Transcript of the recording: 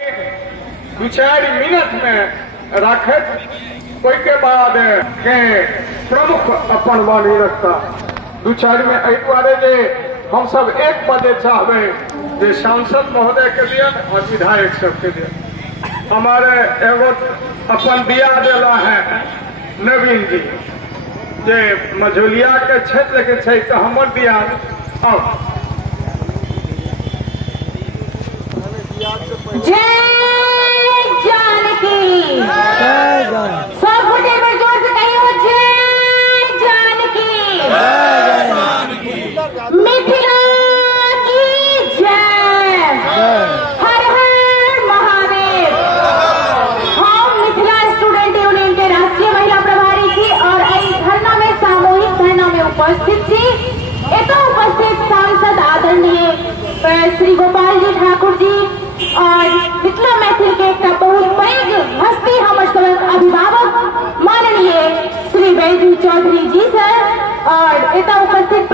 दू चार मिनट में रखत कोई के बाद के प्रमुख अपन वाणी रखता दू चार में दुआरे जे हम सब 1 बजे चाहबे जे सांसद महोदय के दियन और विधायक सब के दियन। हमारे एगो अपन दिया दिला है नवीन जी जे मझोलिया के क्षेत्र के छै तो हमर दिया अब जय जानकी सब घुटे पर जोर से कहियो जय जानकी मिथिला की जय हर हर महादेव। हम मिथिला स्टूडेंट यूनियन के राष्ट्रीय महिला प्रभारी थी और इस धरना में सामूहिक धरना में उपस्थित थी। एतो उपस्थित सांसद आदरणीय श्री गोपाल जी ठाकुर जी और मिथिला मैथिल के एक बहुत पैघ हस्ती हमर सबक अभिभावक माननीय श्री वैद्य चौधरी जी सर और एतऽ उपस्थित